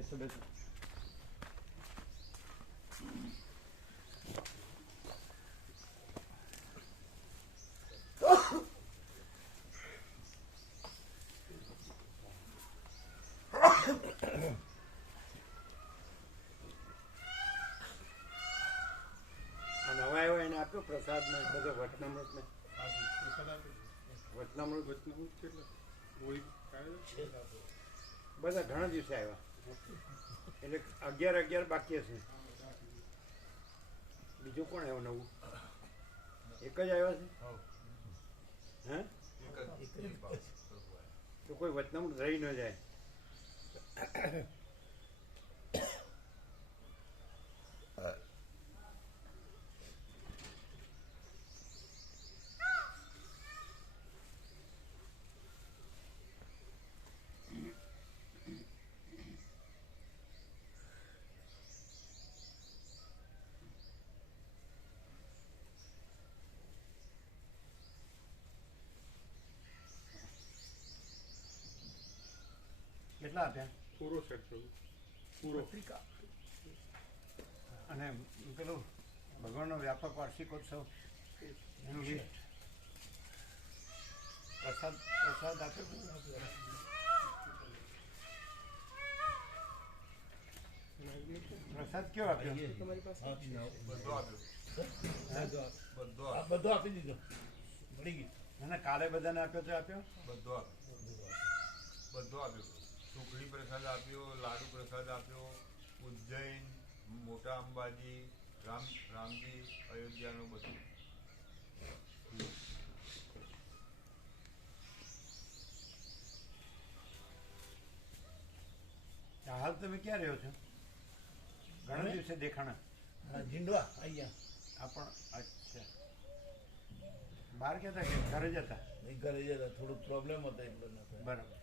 બેસો બેસો. અને હવે આવ્યો એને આપ્યો પ્રસાદમાં બધો વચનામૃત ને વચનામૃત કેટલો બધા ઘણા દિવસે આવ્યા એટલે 11 બાકી હશે. બીજું કોણ આવ્યું નવું? એક જ આવ્યા છે. હે તો કોઈ વચનામૃત રહી ન જાય. કેટલા આપ્યા? પૂરો સેટ પૂરો. અને પેલું ભગવાનનો વ્યાપક વાર્ષિકોત્સવ એનું લિસ્ટ પ્રસાદ આપ્યો. પ્રસાદ કયો આપ્યો? તમારી પાસે બધો આપી દીધો. મળી ગયું. અને કાલે બધાને આપ્યો તો આપ્યો? બધો આપ્યો. સુખડી પ્રસાદ આપ્યો, લાડુ પ્રસાદ આપ્યો, ઉજ્જૈન, મોટા અંબાજી, રામજી, અયોધ્યાનું બધું. હાલ તમે ક્યાં રહ્યો છો? ઘણા દિવસે દેખાણા. ઝીંડવા અહીંયા આ પણ અચ્છા. બહાર ક્યાં હતા કે ઘરે જ હતા? ઘરે જતા થોડું પ્રોબ્લેમ હતો એટલે બરાબર.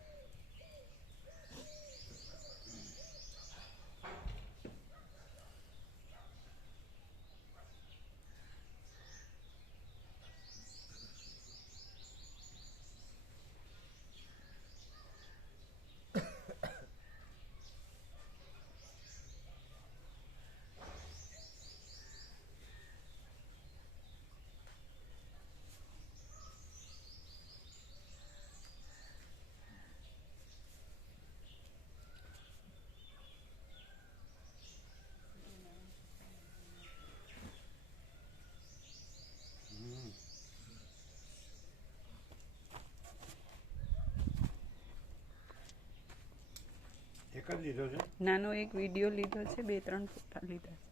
એક જ લીધો છે? નાનો એક વિડીયો લીધો છે, 2-3 ફોટા લીધા છે.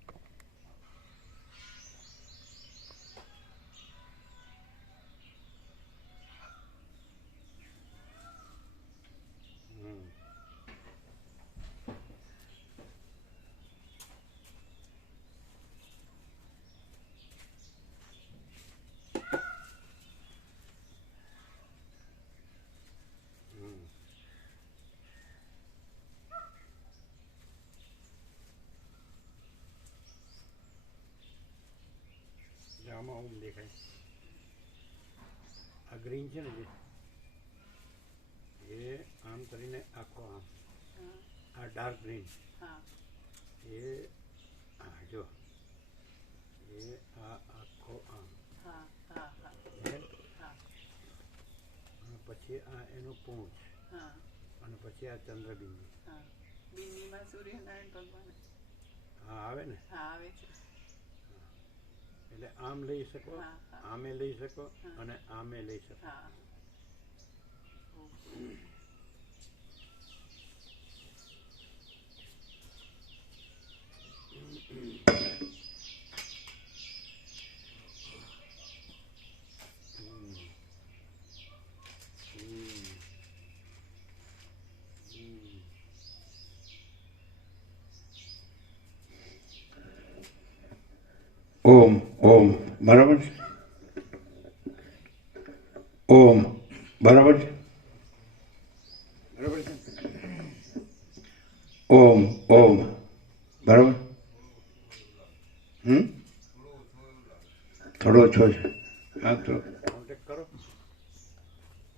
આમાં ઓમ દેખાય. આ ગ્રીન છે ને જે એ આમ કરીને આખો આમ આ ડાર્ક ગ્રીન એ હા જો એ આ આખો આમ પછી આ એનું પૂંછ અને પછી આ ચંદ્રબિંદુ. બિંદીમાં સૂર્યનારાયણ ભગવાન હા આવે ને? હા આવે છે. એટલે આમ લઈ શકો, આમે લઈ શકો અને આમે લઈ શકો. ઓમ ઓમ બરાબર છે. ઓમ બરાબર છે. બરાબર છે. ઓમ ઓમ બરાબર. થોડો ઓછો છે. હા તો કોન્ટેક્ટ કરો,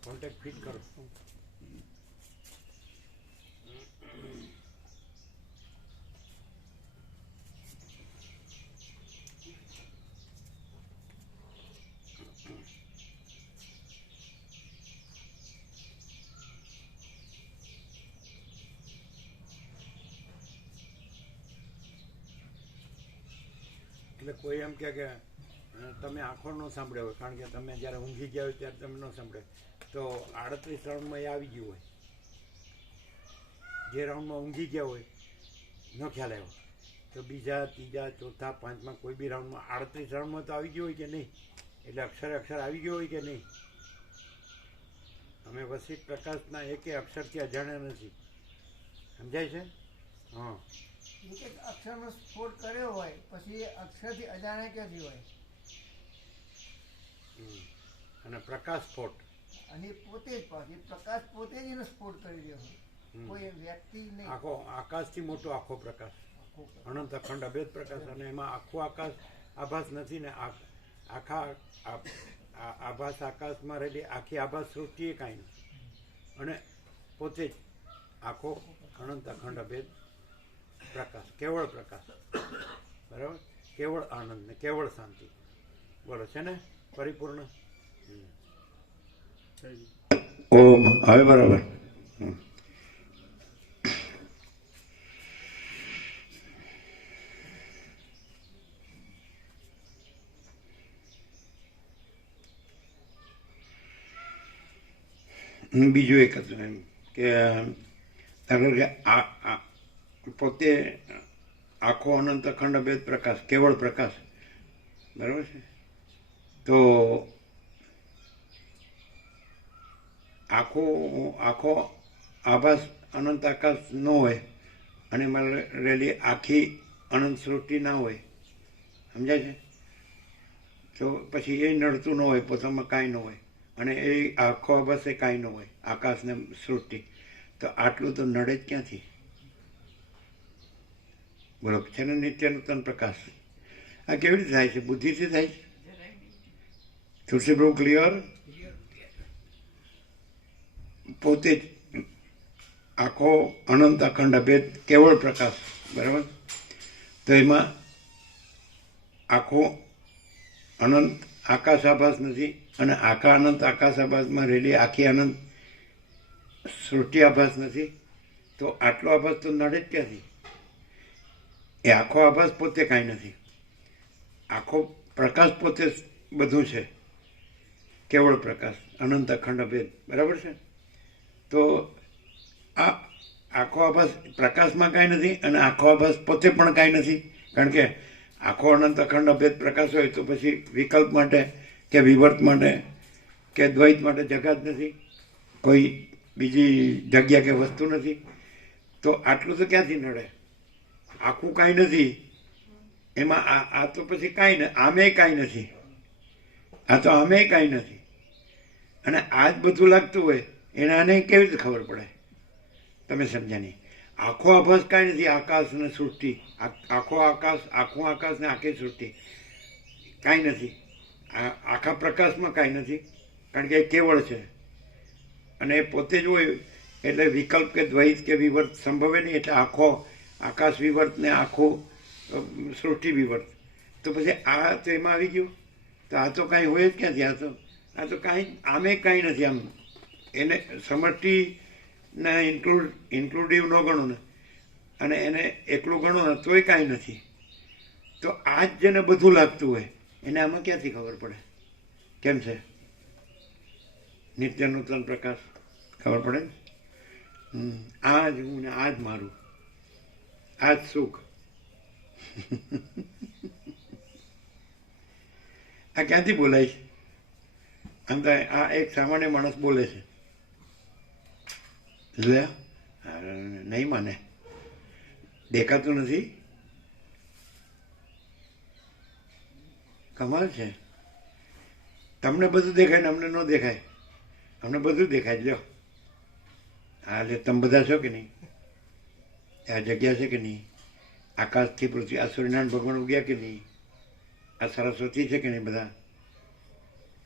કોન્ટેક્ટ ફિટ કરો. એટલે કોઈ એમ કહે કે તમે આંખો ન સાંભળ્યો હોય, કારણ કે તમે જ્યારે ઊંઘી ગયા હોય ત્યારે તમે ન સાંભળે, તો 38 રાઉન્ડમાં એ આવી ગયું હોય. જે રાઉન્ડમાં ઊંઘી ગયા હોય ન ખ્યાલ આવ્યો, તો બીજા, ત્રીજા, ચોથા, પાંચમાં કોઈ બી રાઉન્ડમાં 38 રાઉન્ડમાં તો આવી ગયું હોય કે નહીં? એટલે અક્ષર આવી ગયો હોય કે નહીં? અમે વસીત પ્રકાશના એકે અક્ષરથી અજાણ્યા નથી. સમજાય છે? હા. એક અક્ષરનો સ્ફોટ કર્યો હોય પછી એ અક્ષરથી અજાણ્યા ક્યાંથી હોય? અને પ્રકાશ સ્ફોટ, અને પોતે જ પાછી પ્રકાશ પોતે જ એનો સ્ફોટ કરી રહ્યો હોય, કોઈ વ્યક્તિ નહીં. આખો આકાશથી મોટો આખો પ્રકાશ, અનંત અખંડ અભેદ પ્રકાશ. અને એમાં આખું આકાશ આભાસ નથી ને, આખા આભાસ આકાશમાં રહેલી આખી આભાસ સૃષ્ટિ એ કાંઈ નથી. અને પોતે જ આખો અનંત અખંડ અભેદ પ્રકાશ, કેવળ પ્રકાશ. બરાબર? કેવળ આનંદ ને કેવળ શાંતિ. બોલો, છે ને પરિપૂર્ણ? ઓમ. હવે બરાબર. બીજું એક હતું એમ કે દાખલા કે પોતે આખો અનંત અખંડ અભેદ પ્રકાશ, કેવળ પ્રકાશ. બરાબર છે? તો આખો આભાસ અનંત આકાશ ન હોય અને એમાં રહેલી આખી અનંત સૃષ્ટિ ના હોય. સમજાય છે? તો પછી એ નડતું ન હોય, પોતામાં કાંઈ ન હોય, અને એ આખો આભાસ એ કાંઈ ન હોય, આકાશ ને સૃષ્ટિ. તો આટલું તો નડે જ ક્યાંથી? બોલો, છે ને નિત્ય નૂતન પ્રકાશ. આ કેવી રીતે થાય છે? બુદ્ધિથી થાય છે? તુલસી બહુ ક્લિયર. પોતે જ આખો અનંત અખંડ અભેદ કેવળ પ્રકાશ. બરાબર? તો એમાં આખો અનંત આકાશ આભાસ નથી, અને આખા અનંત આકાશ આભાસમાં રહેલી આખી અનંત સૃષ્ટિ આભાસ નથી. તો આટલો આભાસ તો નડે જ ક્યાંથી? એ આખો આભાસ પોતે કાંઈ નથી, આખો પ્રકાશ પોતે બધું છે, કેવળ પ્રકાશ, અનંત અખંડ અભેદ. બરાબર છે? તો આ આખો આભાસ પ્રકાશમાં કાંઈ નથી, અને આખો આભાસ પોતે પણ કાંઈ નથી. કારણ કે આખો અનંત અખંડ અભેદ પ્રકાશ હોય તો પછી વિકલ્પ માટે કે વિવર્ત માટે કે દ્વૈત માટે જગા જ નથી, કોઈ બીજી જગ્યા કે વસ્તુ નથી. તો આટલું તો ક્યાંથી નડે? આખું કાંઈ નથી, એમાં આ તો પછી કાંઈ નહીં, આમે કાંઈ નથી, આ તો આમે કાંઈ નથી. અને આ જ બધું લાગતું હોય એને આને કેવી રીતે ખબર પડે? તમે સમજ્યા નહીં. આખો આભાસ કાંઈ નથી, આકાશ અને સૃષ્ટિ, આખું આકાશ ને આખી સૃષ્ટિ કાંઈ નથી. આખા પ્રકાશમાં કાંઈ નથી, કારણ કે એ કેવળ છે, અને એ પોતે જ હોય. એટલે વિકલ્પ કે દ્વૈત કે વિવર્ત સંભવે નહીં. એટલે આખો આકાશ વિવર્ત ને આખું સૃષ્ટિ વિવર્ત. તો પછી આ તો એમાં આવી ગયું. તો આ તો કાંઈ હોય જ ક્યાંથી? આ તો કાંઈ આમે કાંઈ નથી. આમ એને સમષ્ટિને ઇન્ક્લુડિવ ન ગણો ને, અને એને એકલું ગણો ને તોય કાંઈ નથી. તો આ જ જેને બધું લાગતું હોય એને આમાં ક્યાંથી ખબર પડે? કેમ છે? નિત્ય નૂતન પ્રકાશ ખબર પડે ને? આ જ હું ને આ જ મારું, આ જ સુખ. આ ક્યાંથી બોલાય છે? આમ તો આ એક સામાન્ય માણસ બોલે છે. લે, નહીં માને, દેખાતું નથી. કમાલ છે. તમને બધું દેખાય ને અમને ન દેખાય. અમને બધું દેખાય. લ્યો, હા, એટલે તમે બધા છો કે નહીં? આ જગ્યા છે કે નહીં? આકાશથી પૃથ્વી, આ સૂર્યનારાયણ ભગવાન ઉગ્યા કે નહીં? આ સરસ્વતી છે કે નહીં? બધા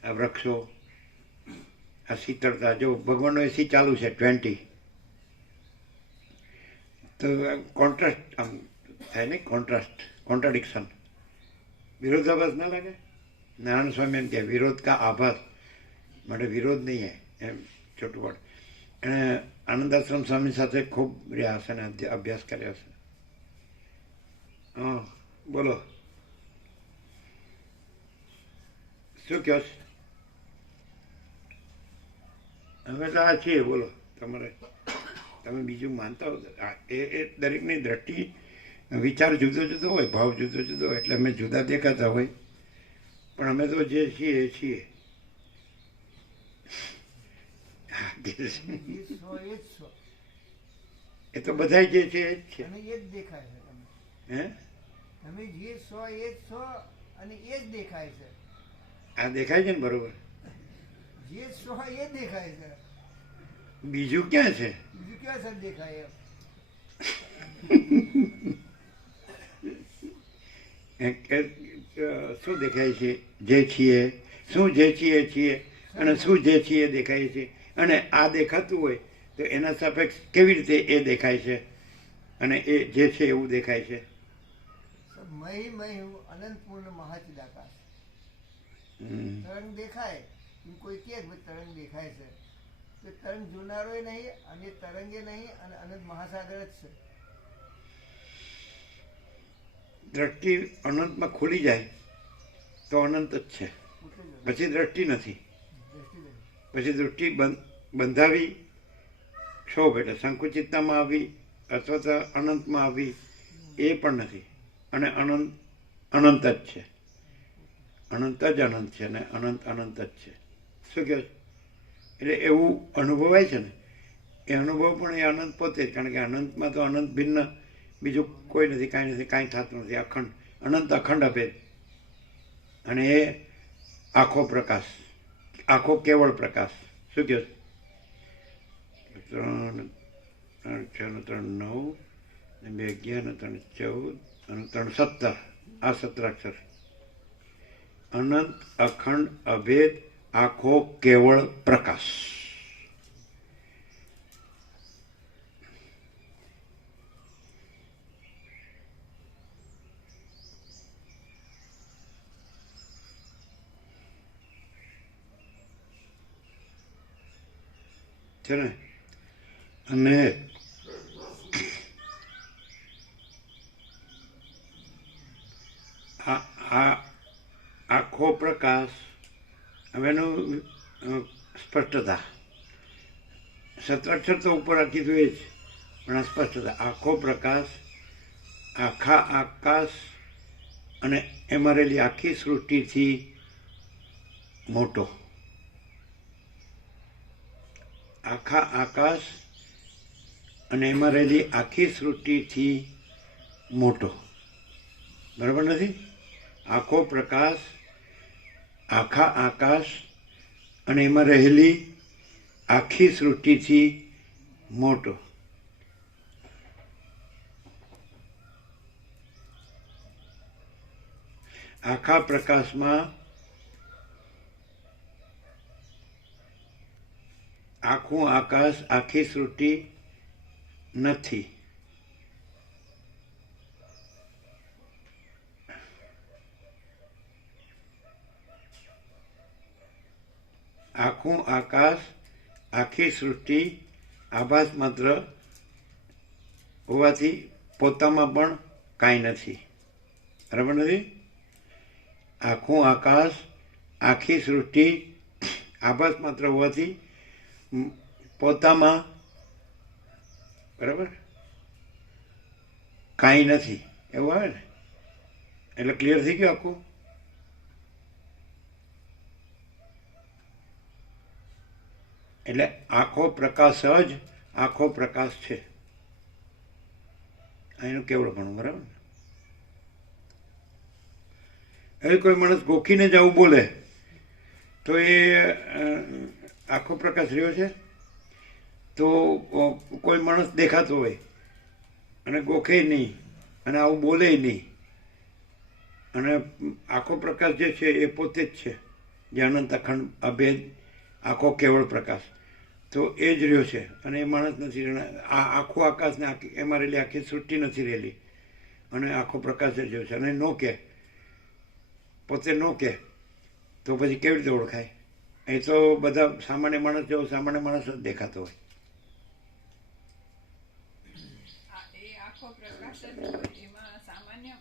આ વૃક્ષો, આ શીતળતા. જો ભગવાનનો એસી ચાલુ છે 20. તો કોન્ટ્રાસ્ટ આમ થાય ને, કોન્ટ્રાડિક્શન, વિરોધાભાસ ના લાગે? નારાયણ સ્વામી એમ કહે વિરોધ કા આભાસ, માટે વિરોધ નહીં હે, એમ છોટું પડ. એણે આનંદાશ્રમ સ્વામી સાથે ખૂબ રહ્યા હશે ને અભ્યાસ કર્યો હશે. હા, બોલો. શું કહો છો? હવે તો આ છે, બોલો તમારે, તમે બીજું માનતા હો એ દરેકની દ્રષ્ટિ વિચાર જુદો જુદો હોય, ભાવ જુદો જુદો હોય, એટલે અમે જુદા દેખાતા હોય, પણ અમે તો જે છીએ એ છીએ. જે સો એ જ સો એ તો બધા જે છે એ જ છે. અને એ જ દેખાય છે તમે. હે તમે જે સો એ જ છો અને એ જ દેખાય છે. આ દેખાય છે ને બરોબર? જે સો એ દેખાય છે. બીજું ક્યાં છે? બીજું ક્યાં સર દેખાય શું દેખાય છે? જે છીએ, શું જે છીએ છીએ, અને શું જે છીએ દેખાય છે. અને આ દેખાતું હોય તો એના સાપેક્ષ કેવી રીતે એ દેખાય છે અને એ જે છે એવું દેખાય છે? મહી મહી અનંતપૂર્ણ મહાચિદાકાશ. હમ. તરંગ દેખાય એમ કોઈ કે તરંગ દેખાય છે, તો તરંગ જોનારોય નહીં અને તરંગે નહીં અને અનંત મહાસાગર જ છે. દ્રષ્ટિ અનંતમાં ખુલી જાય તો અનંત જ છે, પોતે જ પછી દ્રષ્ટિ નથી. દ્રષ્ટિ નહીં. પછી દૃષ્ટિ બંધાવી ક્ષોભ એટલે સંકુચિતતામાં આવી અથવા તો અનંતમાં આવી એ પણ નથી. અને અનંત અનંત જ છે, અનંત જ અનંત છે અને અનંત અનંત જ છે. શું કહે? એટલે એવું અનુભવાય છે ને, એ અનુભવ પણ એ અનંત પોતે જ, કારણ કે અનંતમાં તો અનંત ભિન્ન બીજું કોઈ નથી, કાંઈ નથી, કાંઈ થતું નથી. અખંડ અનંત અખંડ અભેદ, અને એ આખો પ્રકાશ, આખો કેવળ પ્રકાશ. શું કહે? 3 6 3 9 2 11 3 14 અને 3 17, આ 17 અક્ષર. અનંત અખંડ અભેદ આખો કેવળ પ્રકાશ. છે ને? અને આ આખો પ્રકાશ, હવે એનું સ્પષ્ટતા, સત્રાક્ષર તો ઉપર કીધું એ જ, પણ આ સ્પષ્ટતા આખો પ્રકાશ, આખા આકાશ અને એમાં રહેલી આખી સૃષ્ટિથી મોટો. આખા આકાશ અને એમાં રહેલી આખી સૃષ્ટિથી મોટો. બરાબર નથી? આખો પ્રકાશ, આખા આકાશ અને એમાં રહેલી આખી સૃષ્ટિથી મોટો. આખા પ્રકાશમાં આખું આકાશ, આખી સૃષ્ટિ નથી. આખું આકાશ, આખી સૃષ્ટિ આભાસ માત્ર હોવાથી પોતામાં પણ કાંઈ નથી. બરાબર નથી? આખું આકાશ, આખી સૃષ્ટિ આભાસ માત્ર હોવાથી પોતામાં, બરાબર, કાંઈ નથી, એવું આવે ને? એટલે ક્લિયર થઈ ગયું આખું. એટલે આખો પ્રકાશ જ આખો પ્રકાશ છે. એનું કેવળ ભણવું. બરાબર? હવે કોઈ માણસ ગોખીને જ આવું બોલે તો એ આખો પ્રકાશ રહ્યો છે. તો કોઈ માણસ દેખાતો હોય અને ગોખે નહીં અને આવું બોલે નહીં, અને આખો પ્રકાશ જે છે એ પોતે જ છે, જે અનંત અખંડ અભેદ આખો કેવળ પ્રકાશ, તો એ જ રહ્યો છે. અને એ માણસ નથી. આ આખું આકાશ ને એમાં રહેલી આખી સૃષ્ટિ નથી રહેલી, અને આખો પ્રકાશ જ રહ્યો છે. અને નો કે પોતે નો કે તો પછી કેવી રીતે ઓળખાય? એ તો બધા સામાન્ય માણસ જેવો સામાન્ય માણસ જ દેખાતો હોય. એ આખો પ્રકાશ જ હોય, એમાં સામાન્ય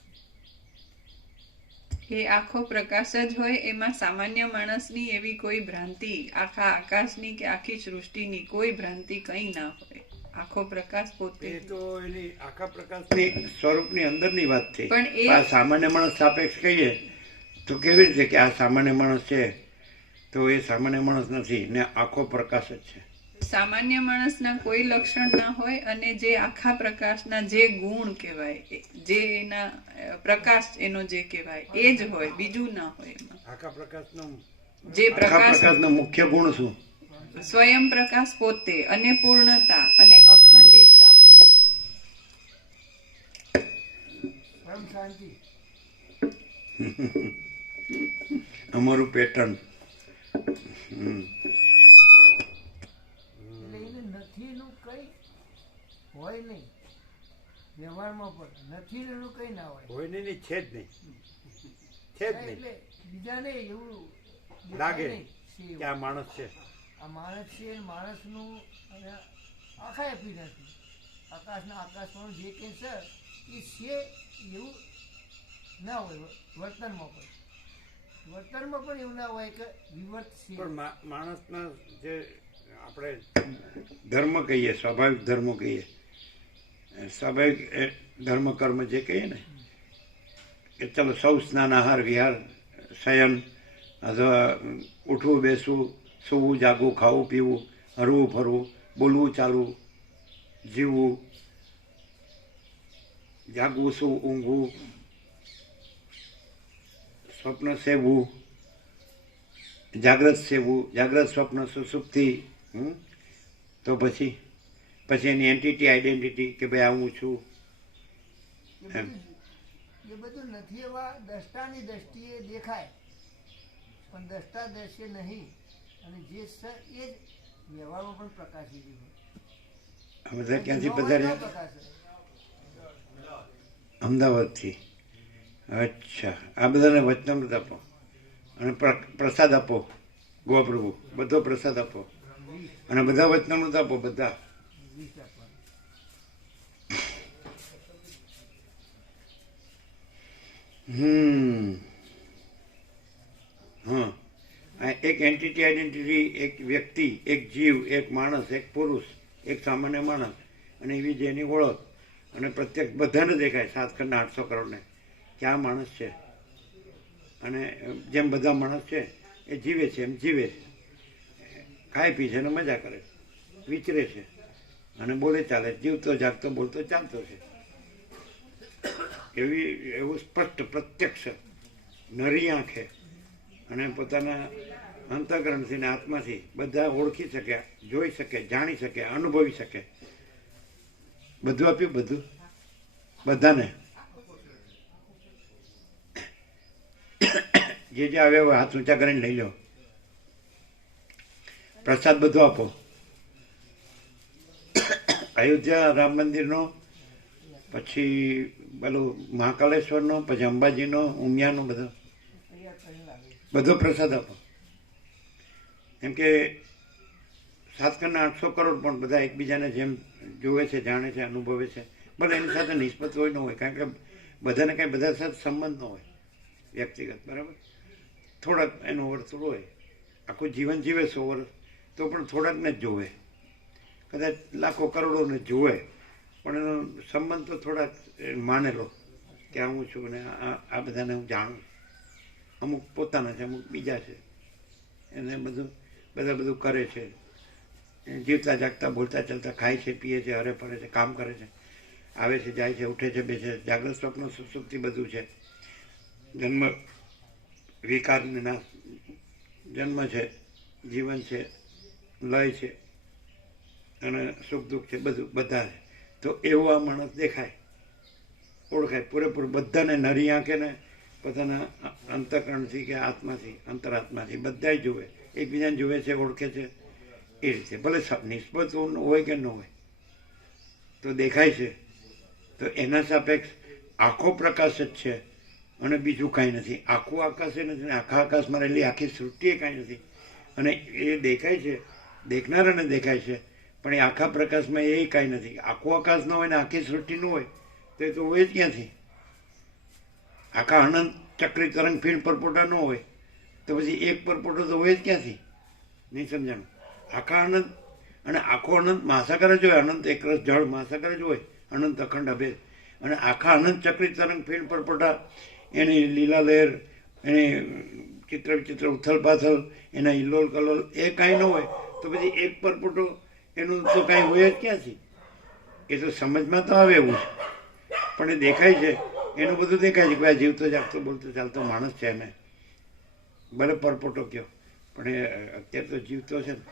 એ આખો પ્રકાશ જ હોય, એમાં સામાન્ય માણસની એવી કોઈ ભ્રાંતિ, આખા આકાશની કે આખી સૃષ્ટિની કોઈ ભ્રાંતિ કંઈ ના હોય. આખો પ્રકાશ પોતે. એ તો એની આખા પ્રકાશની સ્વરૂપની અંદરની વાત થઈ. પણ એ આ સામાન્ય માણસ સાપેક્ષ કહીએ તો કેવી રીતે કે આ સામાન્ય માણસ છે, તો એ સામાન્ય માણસ નથી ને આખો પ્રકાશ જ છે. સામાન્ય માણસના કોઈ લક્ષણ ના હોય, અને જે આખા પ્રકાશના જે ગુણ કહેવાય, જે એના પ્રકાશ એનો જે કહેવાય એ જ હોય, બીજું ના હોય એમાં. આખા પ્રકાશનો જે પ્રકાશ પ્રકાશનો મુખ્ય ગુણ શું? સ્વયં પ્રકાશ પોતે, અને પૂર્ણતા અને અખંડિતતા. પરમ શાંતિ. અમારું પેટર્ન. એટલે એને નથીનું કઈ હોય નહીં વ્યવહારમાં, પણ નથી એનું કઈ ના હોય. હોય નહીં, છે જ નહીં, છે જ નહીં. એટલે બીજાને એવું લાગે દેખાય નહીં કે આ માણસ છે. આ માણસ છે, માણસનું અને આખા નથી આકાશના આકાશમાં જે કંઈ છે એ છે એવું ના હોય. વર્તનમાં પણ એવું ના હોય કે વિવર્ત છે. પણ માણસના જે આપણે ધર્મ કહીએ, સ્વાભાવિક ધર્મ કહીએ, સ્વાભાવિક ધર્મ કર્મ જે કહીએ ને, કે ચલો સૌ સ્નાન, આહાર, વિહાર, શયન, અથવા ઉઠવું, બેસવું, સૂવું, જાગવું, ખાવું, પીવું, હરવું, ફરવું, બોલવું, ચાલવું, જીવવું, જાગવું, શું, ઊંઘવું, સ્વપ્ન સેવવું, જાગ્રત સેવવું, જાગ્રત સ્વપ્ન સુષુપ્તિ. તો પછી એની એન્ટિટી, આઈડેન્ટિટી કે ભાઈ આ હું છું. એ બધું નથી એવા દ્રષ્ટાની દ્રષ્ટિએ દેખાય, પણ દ્રષ્ટા દ્રશ્ય નહીં, અને જે છે એ જ વ્યવહારમાં પણ પ્રકાશી હોય. આ બધા ક્યાંથી પધાર્યા? અમદાવાદથી. અચ્છા. આ બધાને વચનામૃત આપો અને પ્રસાદ આપો. ગોપ્રભુ બધો પ્રસાદ આપો અને બધા વચનામૃત આપો. બધા હા. એક એન્ટિટી, આઈડેન્ટિટી, એક વ્યક્તિ, એક જીવ, એક માણસ, એક પુરુષ, એક સામાન્ય માણસ, અને એવી જેની ઓળખ, અને પ્રત્યેક બધાને દેખાય 7 ખંડના 800 કરોડને કે આ માણસ છે. અને જેમ બધા માણસ છે એ જીવે છે એમ જીવે છે, ખાય પી છે અને મજા કરે છે, વિચરે છે અને બોલે ચાલે, જીવતો જાગતો બોલતો ચાલતો છે. એવું સ્પષ્ટ પ્રત્યક્ષ નરી આંખે અને પોતાના અંતઃકરણથી ને આત્માથી બધા ઓળખી શકે, જોઈ શકે, જાણી શકે, અનુભવી શકે. બધું આપ્યું, બધું બધાને. જે આવ્યા હોય હાથ ઊંચા કરીને લઈ લો. પ્રસાદ બધો આપો. અયોધ્યા રામ મંદિરનો, પછી પેલું મહાકાલેશ્વરનો, પછી અંબાજીનો, ઉમિયાનો, બધો પ્રસાદ આપો. એમ કે 7 ખંડના 800 કરોડ પણ બધા એકબીજાને જેમ જોવે છે, જાણે છે, અનુભવે છે. ભલે એની સાથે નિસ્બત હોય ન હોય, કારણ કે બધાને કાંઈ બધા સાથે સંબંધ ન હોય વ્યક્તિગત, બરાબર. થોડાક એનું વર્તુળ હોય, આખું જીવન જીવે 100 વર્ષ, તો પણ થોડાકને જ જોવે. કદાચ લાખો કરોડોને જોવે, પણ એનો સંબંધ તો થોડાક માનેલો કે હું છું ને આ બધાને હું જાણું. અમુક પોતાના છે, અમુક બીજા છે, એને બધું કરે છે. જીવતા જાગતા, બોલતા ચાલતા, ખાય છે, પીએ છે, હરે ફરે છે, કામ કરે છે, આવે છે, જાય છે, ઉઠે છે, બેસે છે, જાગ્રત સ્વપ્ન સુષુપ્તિ બધું છે. જન્મ, વિકાર ને નાશ, જન્મ છે, જીવન છે, લય છે, અને સુખ દુઃખ છે, બધું બધા છે. તો એવો આ માણસ દેખાય, ઓળખાય પૂરેપૂરું. બધાને નરી આંખે ને પોતાના અંતઃકરણથી કે આત્માથી, અંતરાત્માથી બધા જુએ, એકબીજાને જુએ છે, ઓળખે છે. એ રીતે ભલે નિસ્બત હોય કે ન હોય, તો દેખાય છે. તો એના સાપેક્ષ આખો પ્રકાશ જ છે અને બીજું કાંઈ નથી. આખું આકાશ એ નથી, આખા આકાશમાં રહેલી આખી સૃષ્ટિ એ કાંઈ નથી. અને એ દેખાય છે, દેખનારાને દેખાય છે, પણ એ આખા પ્રકાશમાં એ કાંઈ નથી. આખું આકાશ ન હોય ને આખી સૃષ્ટિ ન હોય તો એ તો હોય જ ક્યાંથી? આખા અનંત ચક્રી તરંગ ફીણ પરપોટા ન હોય તો પછી એક પરપોટો તો હોય જ ક્યાંથી? નહીં સમજાણું. આખા અનંત અને આખો અનંત મહાસાગર જ હોય, અનંત એકરસ જળ મહાસાગર જ હોય, અનંત અખંડ અભેદ. અને આખા અનંત ચક્રી તરંગ ફીણ પરપોટા, એની લીલા લહેર, એની ચિત્ર વિચિત્ર ઉથલ પાથલ, એના ઇલોલ કલોલ, એ કાંઈ ન હોય તો પછી એક પરપોટો એનું તો કાંઈ હોય જ ક્યાંથી? એ તો સમજમાં તો આવે એવું છે, પણ એ દેખાય છે, એનું બધું દેખાય છે કે આ જીવતો જાગતો બોલતો ચાલતો માણસ છે ને, ભલે પરપોટો કયો, પણ એ અત્યારે તો જીવતો છે ને.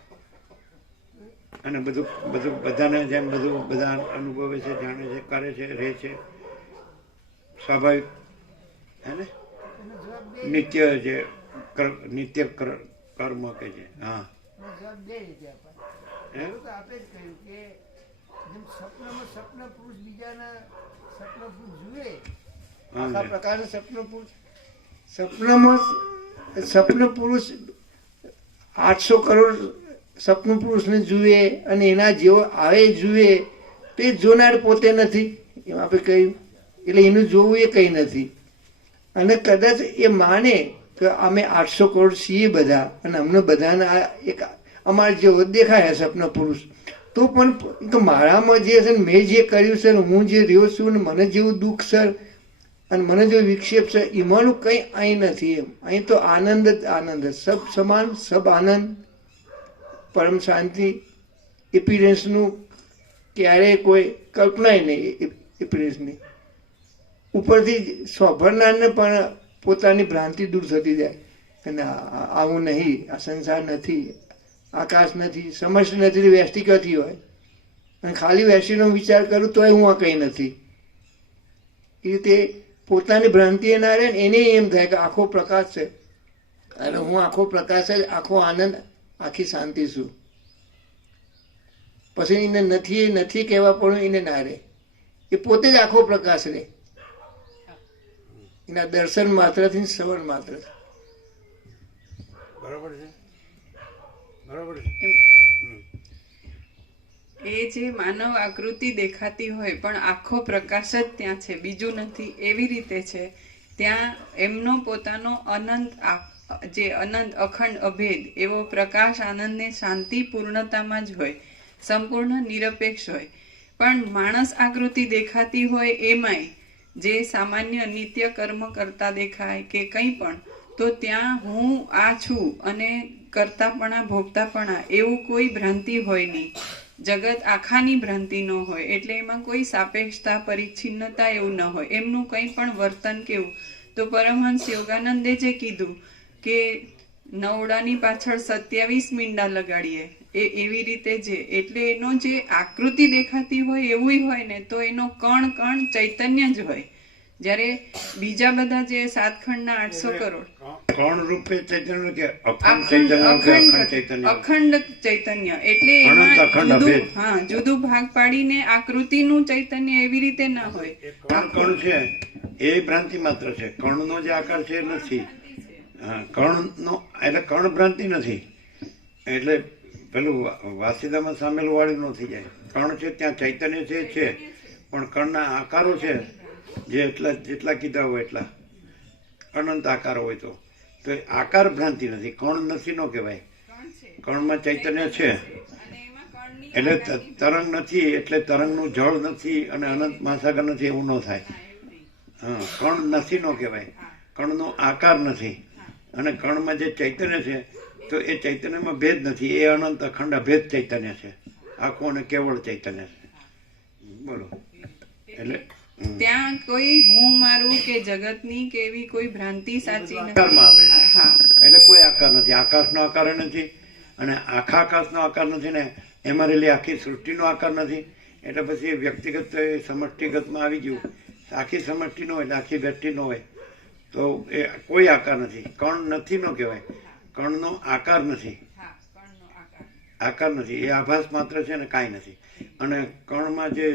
અને બધું બધું બધાને જેમ બધું બધા અનુભવે છે, જાણે છે, કરે છે, રહે છે, સ્વાભાવિક હે ને. એનો જવાબ બે નિત્ય જે નિત્ય કર્મ કે છે. હા, એનો જવાબ બે રીતે અપાય. હે? એવું તો આપણે જ કહ્યું કે જેમ સ્વપ્નમાં સ્વપ્ન પુરુષ બીજાના સ્વપ્ન પુરુષ જુએ, આખા હા પ્રકારના સ્વપ્ન પુરુષ, સ્વપ્નમાં સ્વપ્ન પુરુષ 800 કરોડ સ્વપ્ન પુરુષને જુએ અને એના જેવો આવે જુએ, તો એ જોનાર પોતે નથી, એમ આપણે કહ્યું. એટલે એનું જોવું એ કંઈ નથી. અને કદાચ એ માને કે અમે 800 કરોડ છીએ બધા અને અમને બધાને આ એક અમારે જેવો દેખાય સ્વપ્ન પુરુષ, તો પણ તો મારામાં જે છે ને, મેં જે કર્યું છે ને, હું જે રહ્યો છું ને, મને જેવું દુઃખ છે અને મને જો વિક્ષેપ છે, એમાંનું કંઈ અહીં નથી. એમ અહીં તો આનંદ જ આનંદ, સબ સમાન, સબ આનંદ, પરમ શાંતિ. એપિરન્સનું ક્યારેય કોઈ કલ્પનાય નહીં, એપિરન્સની ઉપરથી સ્વભરનારને પણ પોતાની ભ્રાંતિ દૂર થતી જાય અને આવું નહીં, આ સંસાર નથી, આકાશ નથી, સમસ્ત નથી, વ્યષ્ટિકથી હોય. અને ખાલી વ્યષ્ટિનો વિચાર કરું તોય હું આ કંઈ નથી. એ રીતે પોતાની ભ્રાંતિ ના રહે ને, એને એમ થાય કે આખો પ્રકાશ છે અને હું આખો પ્રકાશ જ, આખો આનંદ, આખી શાંતિ છું. પછી એને નથી, એ નથી કહેવા પણ એને ના રહે, એ પોતે જ આખો પ્રકાશ રહે. એના દર્શન માત્રથી, શ્રવણ માત્ર. બરાબર છે, બરાબર છે. એ જે માનવ આકૃતિ દેખાતી હોય પણ આખો પ્રકાશ જ ત્યાં છે, બીજું નથી, એવી રીતે છે ત્યાં એમનો પોતાનો અનંત જે અનંત અખંડ અભેદ એવો પ્રકાશ, આનંદ ને શાંતિ પૂર્ણતામાં જ હોય, સંપૂર્ણ નિરપેક્ષ હોય. પણ માણસ આકૃતિ દેખાતી હોય એમાંય જે સામાન્ય નિત્ય કર્મ કરતા દેખાય કે કંઈ પણ, તો ત્યાં હું આ છું અને કરતાપણા ભોગતાપણા એવું કોઈ ભ્રાંતિ હોય નહીં. જગત આખાની ભ્રાંતિ ન હોય, એટલે એમાં કોઈ સાપેક્ષતા, પરિચ્છિન્નતા એવું ન હોય, એમનું કંઈ પણ વર્તન કેવું. તો પરમહંસ યોગાનંદે જે કીધું કે નવડાની પાછળ 27 મીંડા લગાડીએ, એ એવી રીતે જે, એટલે એનો જે આકૃતિ દેખાતી હોય એવું હોય ને, તો એનો કણ કણ ચૈતન્ય જ હોય. જ્યારે બીજા બધા જે 7 ખંડના 800 કરોડ કણ રૂપે ચૈતન્ય કે અખંડ ચૈતન્ય કે અખંડ ચૈતન્ય? અખંડ ચૈતન્ય, એટલે અનંત એમાં અખંડ જુદું, અભેદ. હા, જુદું ભાગ પાડીને આકૃતિનું ચૈતન્ય એવી રીતે ના હોય. કણ છે એ ભ્રાંતિ માત્ર છે, કણનો જે આકાર છે એ નથી. હા, કણનો એટલે કણ ભ્રાંતિ નથી, એટલે પેલું વાસિદામાં સામેલ વાળું ન થઈ જાય. કણ છે ત્યાં ચૈતન્ય છે, પણ કણના આકારો છે જે જેટલા કીધા હોય એટલા અનંત આકારો હોય, તો એ આકાર ભ્રાંતિ નથી, કણ નથી ન કહેવાય. કણમાં ચૈતન્ય છે એટલે તરંગ નથી, એટલે તરંગનું જળ નથી અને અનંત મહાસાગર નથી એવું ન થાય. હા, કણ નથી ન કહેવાય, કણનો આકાર નથી. અને કણમાં જે ચૈતન્ય છે તો એ ચૈતન્યમાં ભેદ નથી, એ અનંત અખંડ અભેદ ચૈતન્ય છે, આખું અને કેવળ ચૈતન્ય છે. બોલો. એટલે ત્યાં કોઈ હું મારું કે જગતની કે એવી કોઈ ભ્રાંતિ સાચી આકારમાં આવે. નથી. હા, એટલે કોઈ આકાર નથી, આકાશનો આકાર નથી અને આખા આકાશનો આકાર નથી ને એમાં રહેલી આખી સૃષ્ટિનો આકાર નથી. એટલે પછી વ્યક્તિગત સમષ્ટિગતમાં આવી ગયું. આખી સમષ્ટિ ન હોય એટલે આખી વ્યક્તિ ન હોય, તો એ કોઈ આકાર નથી. કણ નથી ન કહેવાય, કણનો આકાર નથી, આકાર નથી, એ આભાસ માત્ર છે ને કાંઈ નથી. અને કણમાં જે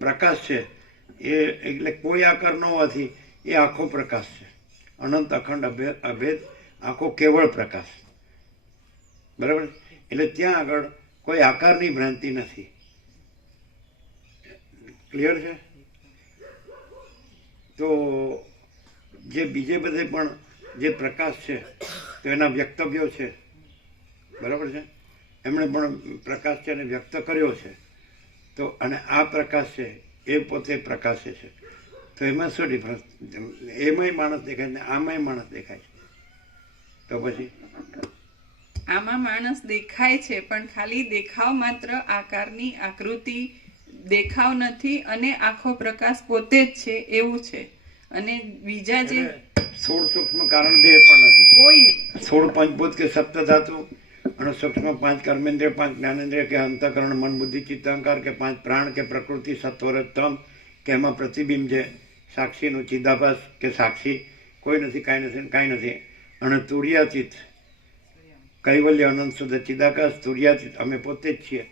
પ્રકાશ છે એ એટલે કોઈ આકાર ન હોવાથી એ આખો પ્રકાશ છે, અનંત અખંડ અભેદ આખો કેવળ પ્રકાશ. બરાબર. એટલે ત્યાં આગળ કોઈ આકારની ભ્રાંતિ નથી. ક્લિયર છે? તો જે બીજે બધે પણ જે પ્રકાશ છે તો એના વ્યક્તવ્યો છે, બરાબર છે, એમણે પણ પ્રકાશ છે એને વ્યક્ત કર્યો છે. તો અને આ પ્રકાશ છે એ પોતે પ્રકાશે છે. તો એમાં શું ડિફરન્સ? એમાંય માણસ દેખાય ને આમાંય માણસ દેખાય છે. તો પછી આમાં માણસ દેખાય છે પણ ખાલી દેખાવ માત્ર આકારની આકૃતિ દેખાવ નથી અને આખો પ્રકાશ પોતે જ છે એવું છે. અને બીજા જે સ્થૂળ સૂક્ષ્મ કારણ દેહ પણ નથી. કોઈ સ્થૂળ પંચભૂત કે સપ્ત ધાતુ અને સૂક્ષ્મ 5 કર્મેન્દ્રિય, 5 જ્ઞાનેન્દ્રિય કે અંતઃકરણ, મન, બુદ્ધિ, ચિત્ત, અહંકાર કે 5 પ્રાણ કે પ્રકૃતિ, સત્વ, રજ, તમ કે એમાં પ્રતિબિંબ છે, સાક્ષીનું ચિદાભાસ કે સાક્ષી કોઈ નથી, કાંઈ નથી. અને તુર્યાતીત કૈવલ્ય અનંત શુદ્ધ ચિદાકાશ, તુર્યાતીત અમે પોતે જ છીએ.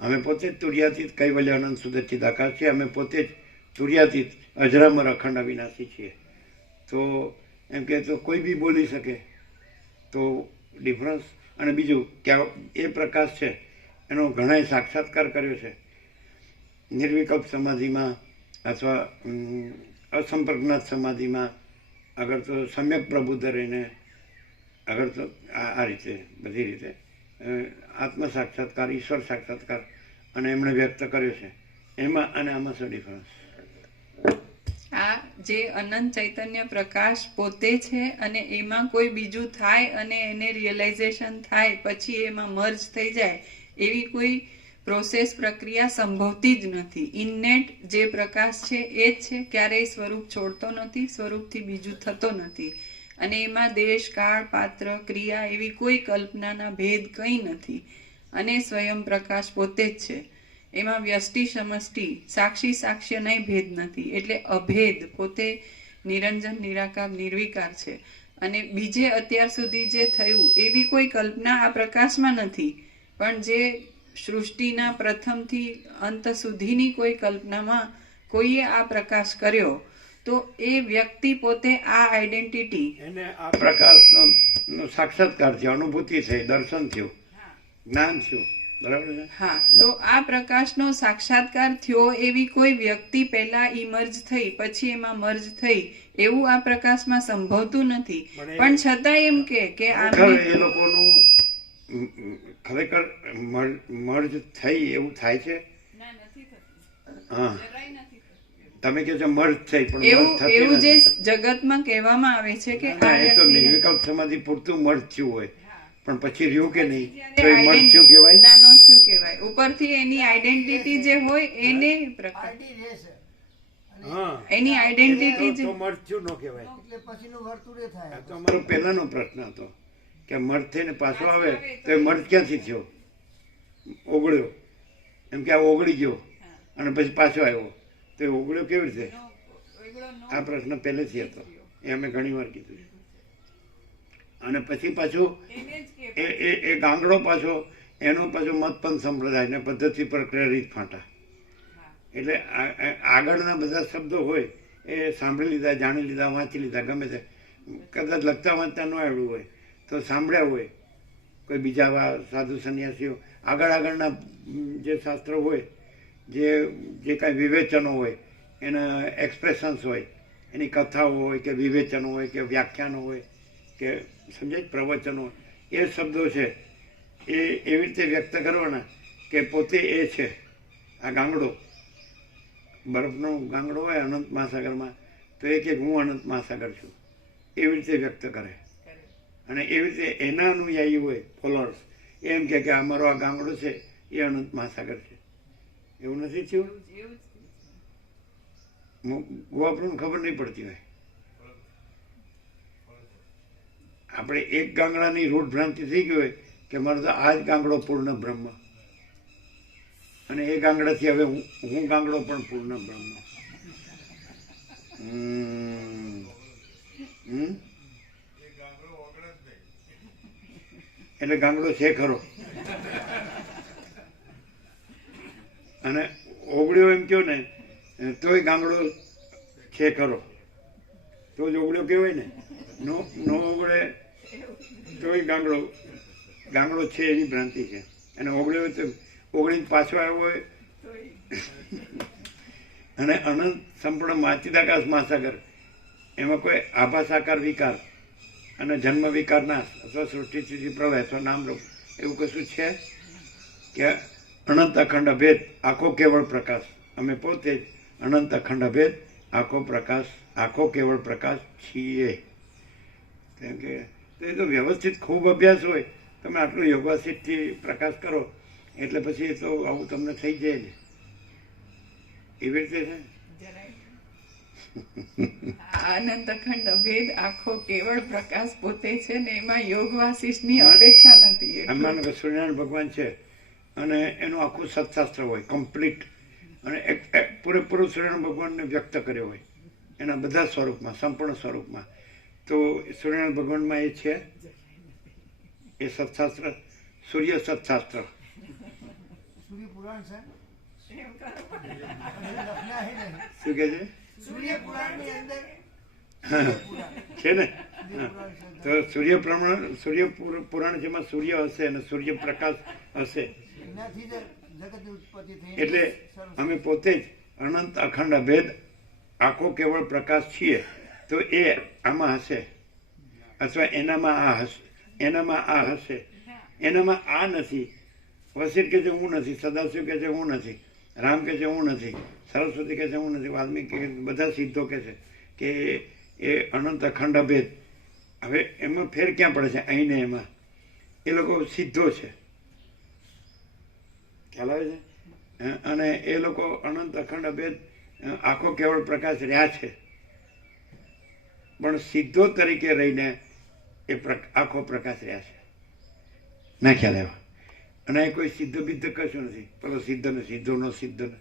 અમે પોતે જ તુર્યાતીત કૈવલ્ય અનંત શુદ્ધ ચિદાકાશ છીએ. અમે પોતે જ તુર્યાતીત અજરામર અખંડ અવિનાશી છીએ. તો એમ કે તો કોઈ બી બોલી શકે તો ડિફરન્સ. અને બીજું કે એ પ્રકાશ છે એનો ઘણાએ સાક્ષાત્કાર કર્યો છે નિર્વિકલ્પ સમાધિમાં અથવા અસંપર્કનાથ સમાધિમાં, આગળ તો સમ્યક પ્રબુદ્ધ રહીને, આગળ તો આ રીતે બધી રીતે આત્મ સાક્ષાત્કાર, ઈશ્વર સાક્ષાત્કાર અને એમણે વ્યક્ત કર્યો છે. એમાં અને આમાં શું ડિફરન્સ? આ જે અનંત ચૈતન્ય પ્રકાશ પોતે છે અને એમાં કોઈ બીજું થાય અને એને રિયલાઇઝેશન થાય પછી એમાં મર્જ થઈ જાય એવી કોઈ પ્રોસેસ પ્રક્રિયા સંભવતી જ નથી. ઇન્નેટ જે પ્રકાશ છે એ જ છે, ક્યારેય સ્વરૂપ છોડતો નથી, સ્વરૂપથી બીજું થતો નથી. અને એમાં દેશ, કાળ, પાત્ર, ક્રિયા એવી કોઈ કલ્પનાના ભેદ કંઈ નથી. અને સ્વયં પ્રકાશ પોતે જ છે. એમાં વ્યષ્ટિ સમષ્ટિ, સાક્ષી સાક્ષ્યનાય ભેદ નથી. એટલે અભેદ, પોતે નિરંજન, નિરાકાર, નિર્વિકાર છે. અને બીજે અત્યાર સુધી જે થયું એવી કોઈ કલ્પના આ પ્રકાશમાં નથી. પણ જે સૃષ્ટિના પ્રથમથી અંત સુધીની કોઈ કલ્પનામાં કોઈએ આ પ્રકાશ કર્યો તો એ વ્યક્તિ પોતે આ આઈડેન્ટિટી, એને આ પ્રકાશનો સાક્ષાત્કાર થયો, અનુભૂતિ થઈ, દર્શન થયું, જ્ઞાન થયું, બરાબર છે? હા, તો આ પ્રકાશનો સાક્ષાત્કાર થયો એવી કોઈ વ્યક્તિ પહેલા ઇમર્જ થઈ પછી એમાં મર્જ થઈ એવું આ પ્રકાશમાં સંભવતું નથી. પણ છતાં એમ કે ખરેખર એ લોકોનું ખરેખર મર્જ થઈ એવું થાય છે. હા, તમે કહો છો મર્જ થઈ પણ એવું જે જગતમાં કહેવામાં આવે છે કે આ એ તો નિર્વિકલ્પ સમાધિ પૂરતું મર્જ થયું હોય પણ પછી રહ્યું કે નહીં તો એ મર્જ થયું કહેવાય? ના, ન થયું કહેવાય. ઉપરથી એની આઈડેન્ટિટી જે હોય એને પ્રકાશ, એની આઈડેન્ટિટી જ મર્જ થયું ન કહેવાય. એટલે પછીનું વર્તુળ એ થાય. તો અમારો પહેલાનો પ્રશ્ન હતો કે મર્જ થઈને પાછો આવે તો એ મર્જ ક્યાંથી થયો? ઓગળ્યો, એમ કે આ ઓગળી ગયો અને પછી પાછો આવ્યો તો એ ઓગળ્યો કેવી રીતે? આ પ્રશ્ન પહેલેથી હતો, એ અમે ઘણી વાર કીધું છે. અને પછી પાછું એ ગાંગડો પાછો એનો પાછો મતપંથ સંપ્રદાય ને પદ્ધતિ પર પ્રેરિત ફાંટા. એટલે આગળના બધા શબ્દો હોય એ સાંભળી લીધા, જાણી લીધા, વાંચી લીધા, ગમે તે કદાચ લખતા વાંચતા ન આવડ્યું હોય તો સાંભળ્યા હોય કોઈ બીજા સાધુ સંન્યાસીઓ આગળના જે શાસ્ત્રો હોય, જે કાંઈ વિવેચનો હોય, એના એક્સપ્રેશન્સ હોય, એની કથાઓ હોય કે વિવેચનો હોય કે વ્યાખ્યાનો હોય કે સમજાય પ્રવચનો, એ શબ્દો છે એ એવી રીતે વ્યક્ત કરવાના કે પોતે એ છે. આ ગાંગડો, બરફનો ગાંગડો હોય અનંત મહાસાગરમાં તો એ કે હું અનંત મહાસાગર છું, એવી રીતે વ્યક્ત કરે. અને એવી રીતે એના અનુયાયી હોય ફોલોઅર્સ એમ કે અમારો આ ગામડો છે એ અનંત મહાસાગર છે. એવું નથી થયું? ગોવાપણું ખબર નહીં પડતી હોય. આપણે એક ગાંગડાની રૂઢ ભ્રાંતિ થઈ ગઈ હોય કે મારો તો આ જ ગાંગડો પૂર્ણ બ્રહ્મ, અને એ ગાંગડાથી હવે હું ગાંગડો પણ પૂર્ણ બ્રહ્મ. એટલે ગાંગડો છે ખરો અને ઓગળ્યો એમ કહો ને તોય ગાંગડો છે ખરો, તો જ ઓગળ્યો કહેવાય ને. નો ઓગળે તોય ગાંગડો છે એવી ભ્રાંતિ છે. અને ઓગળ્યો તો ઓગળીને પાછો આવ્યો હોય અને અનંત સંપૂર્ણ ચિદાકાશ મહાસાગર એમાં કોઈ આભાસ આકાર વિકાર અને જન્મ વિકાર નાશ અથવા સૃષ્ટિ સ્થિતિ પ્રલય અથવા નામરૂપ એવું કશું છે કે અનંત અખંડ અભેદ આખો કેવળ પ્રકાશ અમે પોતે જ અનંત અખંડ અભેદ આખો કેવળ પ્રકાશ છીએ. કેમ કે એ તો વ્યવસ્થિત ખૂબ અભ્યાસ હોય, તમે આટલું યોગાસિતથી પ્રકાશ કરો એટલે પછી એ તો આવું તમને થઈ જાય ને, એવી રીતે છે. અનંત અખંડ અભેદ આખો કેવળ પ્રકાશ પોતે છે ને એમાં યોગ વાસિષ્ઠની અપેક્ષા નથી એટલું. માનો કે સૂર્યનારાયણ ભગવાન છે અને એનું આખું સત્શાસ્ત્ર હોય કમ્પ્લીટ, અને પૂરેપૂરું સૂર્યનારાયણ ભગવાનને વ્યક્ત કર્યો હોય એના બધા સ્વરૂપમાં, સંપૂર્ણ સ્વરૂપમાં. તો સૂર્યનારાયણ ભગવાનમાં એ છે, એ સત્શાસ્ત્ર, સૂર્ય સત્શાસ્ત્ર. સૂર્ય પુરાણ છે શું કે છે? સૂર્ય પુરાણની અંદર છે ને? તો સૂર્ય પુરાણ જેમાં સૂર્ય હશે અને સૂર્ય પ્રકાશ હશે. એનાથી જ જગતની ઉત્પત્તિ થઈ. એટલે અમે પોતે જ અનંત અખંડ અભેદ આખો કેવળ પ્રકાશ છીએ. તો એ આમાં હશે અથવા એનામાં આ હશે, એનામાં આ હશે, એનામાં આ નથી. વસીર કહે છે હું નથી, સદાશિવ કહે છે હું નથી, રામ કહે છે હું નથી, સરસ્વતી કહે છે હું નથી, વાલ્મીકી કહે છે, બધા સિદ્ધો કહે છે કે એ અનંત અખંડ અભેદ. હવે એમાં ફેર ક્યાં પડે છે? અહીં ને એમાં. એ લોકો સિદ્ધો છે, ખ્યાલ આવે છે. અને એ લોકો અનંત અખંડ અભેદ આખો કેવળ પ્રકાશ રહ્યા છે, પણ સિદ્ધો તરીકે રહીને એ આખો પ્રકાશ રહ્યા છે. ના ખ્યાલ આવ્યો? અને એ કોઈ સિદ્ધ બિદ્ધ કશું નથી. પેલો સિદ્ધ ને સિદ્ધો નો સિદ્ધ ને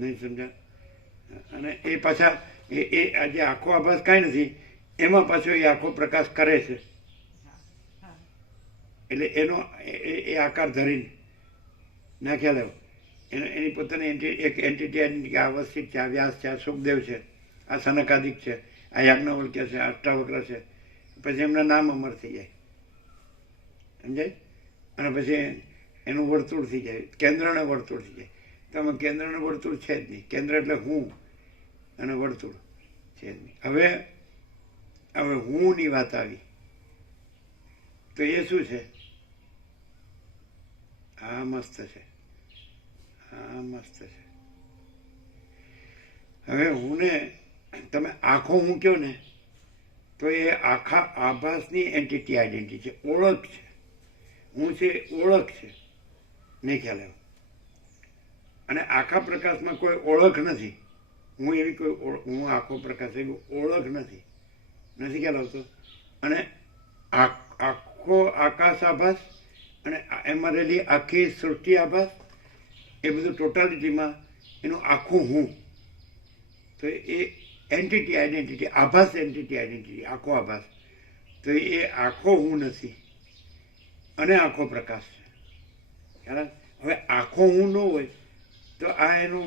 નહીં સમજ્યા? અને એ પાછા એ આજે આખો આભાસ કાંઈ નથી, એમાં પાછો એ આખો પ્રકાશ કરે છે. એટલે એનો એ આકાર ધરીને, ના ખ્યાલ આવ્યો? એની પોતાની એક એન્ટિટી આઈડેન્ટિટી અવસ્થિત છે. આ વ્યાસ છે, આ સુખદેવ છે, આ સનકાદિક છે, આ યાજ્ઞવલ્ક્ય છે, અષ્ટાવક્ર છે. પછી એમના નામ અમર થઈ જાય, સમજાય? અને પછી એનું વર્તુળ થઈ જાય, કેન્દ્રને વર્તુળ થઈ જાય. તો આમાં કેન્દ્રને વર્તુળ છે જ નહીં. કેન્દ્ર એટલે હું અને વર્તુળ છે જ નહીં. હવે હુંની વાત આવી તો એ શું છે? આ મસ્ત છે, આ મસ્ત છે. હવે હુંને તમે આખો હું કહો ને તો એ આખા આભાસની એન્ટિટી આઈડેન્ટિટી છે, ઓળખ છે. હું છે ઓળખ છે, નહીં ખ્યાલ આવ્યો? અને આખા પ્રકાશમાં કોઈ ઓળખ નથી. હું એવી કોઈ હું આખો પ્રકાશ એવી ઓળખ નથી ખ્યાલ આવતો? અને આખો આકાશ આભાસ અને એમાં રહેલી આખી સૃષ્ટિ આભાસ, એ બધું ટોટાલિટીમાં એનું આખું હું. તો એ એન્ટિટી આઈડેન્ટિટી, આભાસ એન્ટિટી આઈડેન્ટિટી, આખો આભાસ. તો એ આખો હું નથી અને આખો પ્રકાશ છે. ખ્યાલ? હવે આખો હું ન હોય તો આ એનું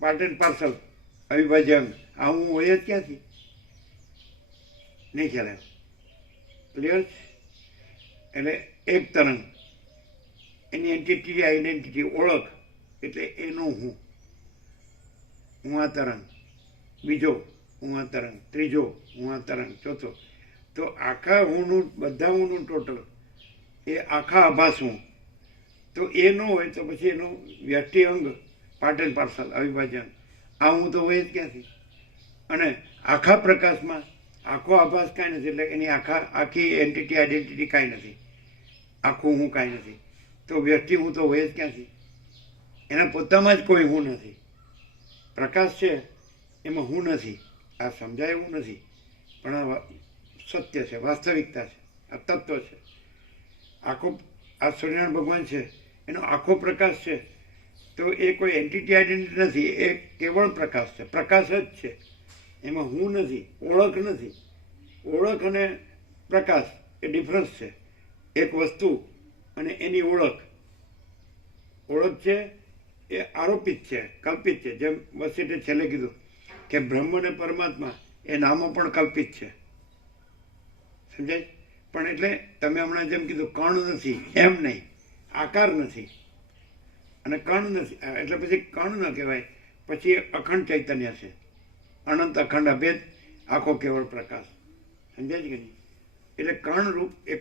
પાર્ટ એન્ડ પાર્સલ અવિભાજ્ય અંગ. આ હું હોય જ ક્યાંથી? નહીં ખ્યાલ આવ્યો? ક્લિયર છે? એટલે એક તરંગ, એની એન્ટિટી આઈડેન્ટિટી ઓળખ, એટલે એનો હું આ તરંગ, બીજો હું આ તરંગ, ત્રીજો હું આ તરંગ, ચોથો. તો આખા હુંનું, બધા હુંનું ટોટલ એ આખા આભાસ હું. તો એ ન હોય તો પછી એનું વ્યક્તિ અંગ, પાર્ટ એન્ડ પાર્સલ અવિભાજ્ય. આ હું તો હોય જ ક્યાંથી? અને આખા પ્રકાશમાં આખો આભાસ કાંઈ નથી, એટલે એની આખી એન્ટિટી આઈડેન્ટિટી કાંઈ નથી, આખું હું કાંઈ નથી. તો વ્યક્તિ હું તો હોય જ ક્યાંથી? એના પોતામાં જ કોઈ હું નથી. પ્રકાશ છે એમાં હું નથી. આ સમજાય એવું નથી, પણ આ સત્ય છે, વાસ્તવિકતા છે, આ તત્વ છે. આખો આ સૂર્યનારાયણ ભગવાન છે, એનો આખો પ્રકાશ છે. તો એ કોઈ એન્ટિટી આઈડેન્ટિટી નથી, એ કેવળ પ્રકાશ છે, પ્રકાશ જ છે. એમાં હું નથી, ઓળખ નથી. ઓળખ અને પ્રકાશ એ ડિફરન્સ છે. એક વસ્તુ અને એની ઓળખ. ઓળખ છે એ આરોપિત છે, કલ્પિત છે. જેમ વસીટે છેલ્લે કીધું કે બ્રહ્મ અને પરમાત્મા એ નામો પણ કલ્પિત છે, સમજાય? પણ એટલે તમે હમણાં જેમ કીધું કણ નથી, એમ નહીં. આકાર નથી અને કણ નથી, એટલે પછી કણ ન કહેવાય. પછી અખંડ ચૈતન્ય છે, અનંત અખંડ અભેદ આખો કેવળ પ્રકાશ. સમજાય છે કે નહીં? એટલે કણ રૂપ એ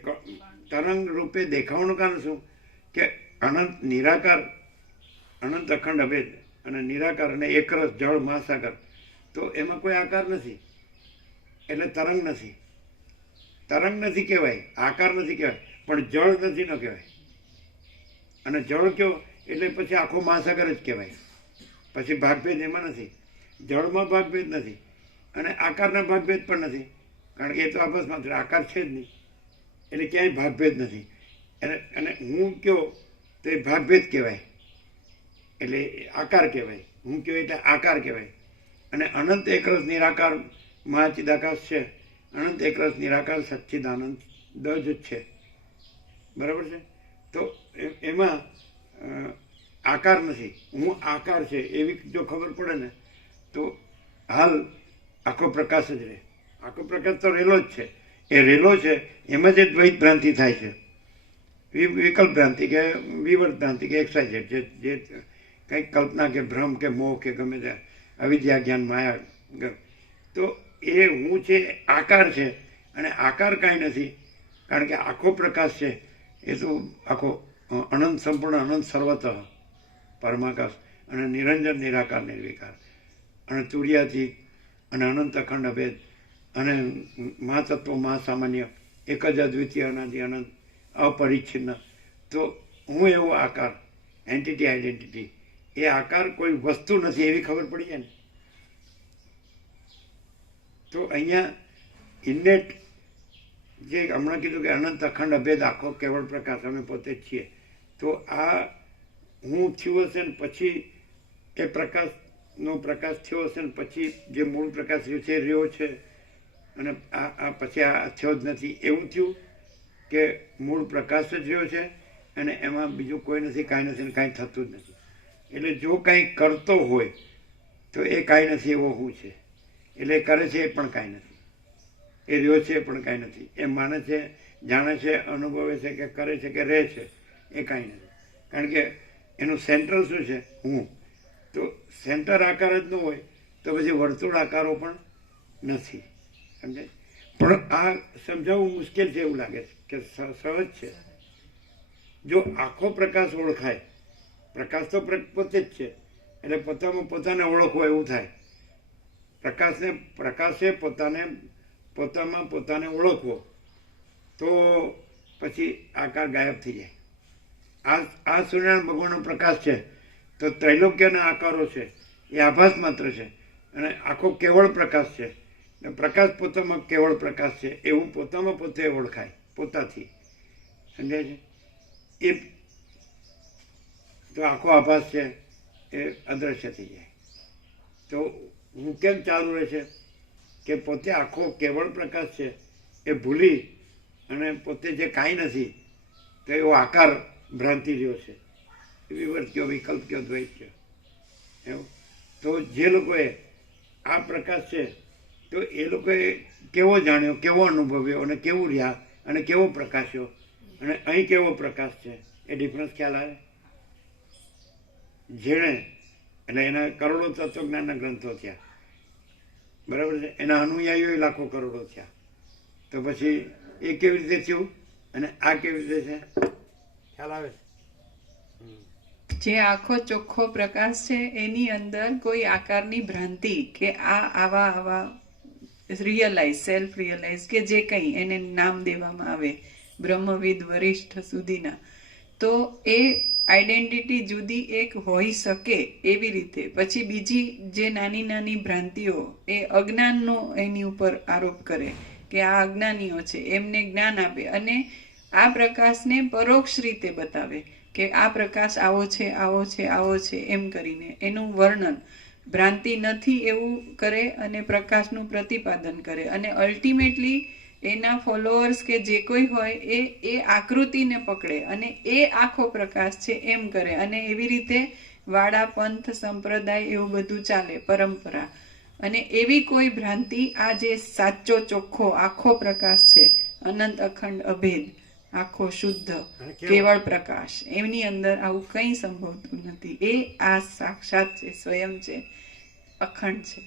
તરંગ રૂપે દેખાવાનું કારણ શું કે અનંત નિરાકાર, અનંત અખંડ અભેદ અને નિરાકાર અને એકરસ જળ મહાસાગર, તો એમાં કોઈ આકાર નથી એટલે તરંગ નથી. તરંગ નથી કહેવાય, આકાર નથી કહેવાય, પણ જળ નથી ન કહેવાય. અને જળ કયો એટલે પછી આખો મહાસાગર જ કહેવાય. પછી ભાગભેદ એમાં નથી, જળમાં ભાગભેદ નથી અને આકારના ભાગભેદ પણ નથી, કારણ કે એ તો આપસ માત્ર આકાર છે જ નહીં, એટલે ક્યાંય ભાગભેદ નથી. અને હું કયો તો એ ભાગભેદ કહેવાય, એટલે આકાર કહેવાય. હું કયો એટલે આકાર કહેવાય. અને અનંત એકરસ નિરાકાર મહાચિદાકાશ છે, અનંત એકરસ નિરાકાર સચ્ચિદાનંદ જ છે. બરાબર છે? તો એમાં આકાર નથી, હું આકાર છે એવી જો ખબર પડે ને તો હાલ આખો પ્રકાશ જ રહે. આખો પ્રકાશ તો રેલો જ છે. એ રેલો છે એમાં જે દ્વૈત ભ્રાંતિ થાય છે, વિકલ્પ ભ્રાંતિ કે વિવર્ત ભ્રાંતિ કે એક્સાઇઝેડ, જે કંઈક કલ્પના કે ભ્રમ કે મોહ કે ગમે તે અવિદ્યા જ્ઞાન માયા, તો એ હું છે આકાર છે અને આકાર કાંઈ નથી, કારણ કે આખો પ્રકાશ છે એ તો આખો અનંત સંપૂર્ણ અનંત સર્વતઃ પરમાકાશ અને નિરંજન નિરાકાર નિર્વિકાર અને તુર્યાતીત અને અનંત અખંડ અભેદ અને મહાતત્વ મહાસામાન્ય એક જ અદ્વિતીય અનાદિ અનંત અપરિચ્છિન્ન. તો હું એવો આકાર, એન્ટિટી આઈડેન્ટિટી, એ આકાર કોઈ વસ્તુ નથી એવી ખબર પડી જાય ને તો અહીંયા ઇન્નેટ જે હમણાં કીધું કે અનંત અખંડ અભેદ આખો કેવળ પ્રકાશ અમે પોતે જ છીએ, તો આ હું થયું હશે ને પછી એ પ્રકાશનો પ્રકાશ થયો હશે ને પછી જે મૂળ પ્રકાશ રહ્યો છે રહ્યો છે અને આ પછી આ થયો જ નથી એવું થયું કે મૂળ પ્રકાશ જ રહ્યો છે અને એમાં બીજું કોઈ નથી, કાંઈ નથી ને કાંઈ થતું જ નથી. એટલે જો કાંઈ કરતો હોય તો એ કાંઈ નથી એવો હું છે. એટલે એ કરે છે એ પણ કાંઈ નથી, એ રહ્યો છે એ પણ કાંઈ નથી, એ માને છે, જાણે છે, અનુભવે છે કે કરે છે કે રહે છે એ કાંઈ નથી. કારણ કે એનું સેન્ટર શું છે? હું. તો સેન્ટર આકાર જ ન હોય તો પછી વર્તુળ આકારો પણ નથી. સમજાય? પણ આ સમજાવવું મુશ્કેલ છે એવું લાગે છે કે સહજ છે. જો આખો પ્રકાશ ઓળખાય, પ્રકાશ તો પોતે જ છે એટલે પોતામાં પોતાને ઓળખવો એવું થાય. પ્રકાશે પોતામાં પોતાને ઓળખવો તો પછી આકાર ગાયબ થઈ જાય. આ સૂર્યનારાયણ ભગવાનનો પ્રકાશ છે તો ત્રૈલોક્યના આકારો છે એ આભાસ માત્ર છે અને આખો કેવળ પ્રકાશ છે. પ્રકાશ પોતામાં કેવળ પ્રકાશ છે એવું પોતામાં પોતે ઓળખાય પોતાથી. સમજાય છે? એ તો આખો આભાસ છે એ અદ્રશ્ય થઈ જાય. તો હું કેમ ચાલુ રહે છે કે પોતે આખો કેવળ પ્રકાશ છે એ ભૂલી અને પોતે જે કાંઈ નથી તો એવો આકાર ભ્રાંતિ રહ્યો છે, વિવર્ત કયો, વિકલ્પ કયો, દ્વૈત કયો એવું. તો જે લોકોએ આ પ્રકાશ છે તો એ લોકોએ કેવો જાણ્યો, કેવો અનુભવ્યો અને કેવું રહ્યા અને કેવો પ્રકાશ્યો અને અહીં કેવો પ્રકાશ છે એ ડિફરન્સ ખ્યાલ આવે. જેણે એટલે એના કરોડો તત્વજ્ઞાનના ગ્રંથો થયા, બરાબર છે, એના અનુયાયીઓ લાખો કરોડો થયા, તો પછી એ કેવી રીતે થયું અને આ કેવી રીતે છે? ખ્યાલ આવે છે? જે આખો ચોખ્ખો પ્રકાશ છે એની અંદર કોઈ આકારની ભ્રાંતિ કે આવા રિયલાઇઝ, સેલ્ફ રિયલાઇઝ કે જે કંઈ એને નામ દેવામાં આવે બ્રહ્મવિદ વરિષ્ઠ સુધીના, તો એ આઈડેન્ટિટી જુદી એક હોઈ શકે એવી રીતે. પછી બીજી જે નાની નાની ભ્રાંતિઓ એ અજ્ઞાનનો એની ઉપર આરોપ કરે કે આ અજ્ઞાનીઓ છે, એમને જ્ઞાન આપે અને આ પ્રકાશને પરોક્ષ રીતે બતાવે કે આ પ્રકાશ આવો છે, આવો છે, આવો છે, એમ કરીને એનું વર્ણન ભ્રાંતિ નથી એવું કરે અને પ્રકાશનું પ્રતિપાદન કરે. અને અલ્ટિમેટલી એના ફોલોઅર્સ કે જે કોઈ હોય એ આકૃતિને પકડે અને એ આખો પ્રકાશ છે એમ કરે. અને એવી રીતે વાડા, પંથ, સંપ્રદાય એવું બધું ચાલે, પરંપરા. અને એવી કોઈ ભ્રાંતિ, આ જે સાચો ચોખ્ખો આખો પ્રકાશ છે, અનંત અખંડ અભેદ, આખો શુદ્ધ કેવળ પ્રકાશ, એમની અંદર આવું કંઈ સંભવતું નથી. એ આ સાક્ષાત છે, સ્વયં છે, અખંડ છે.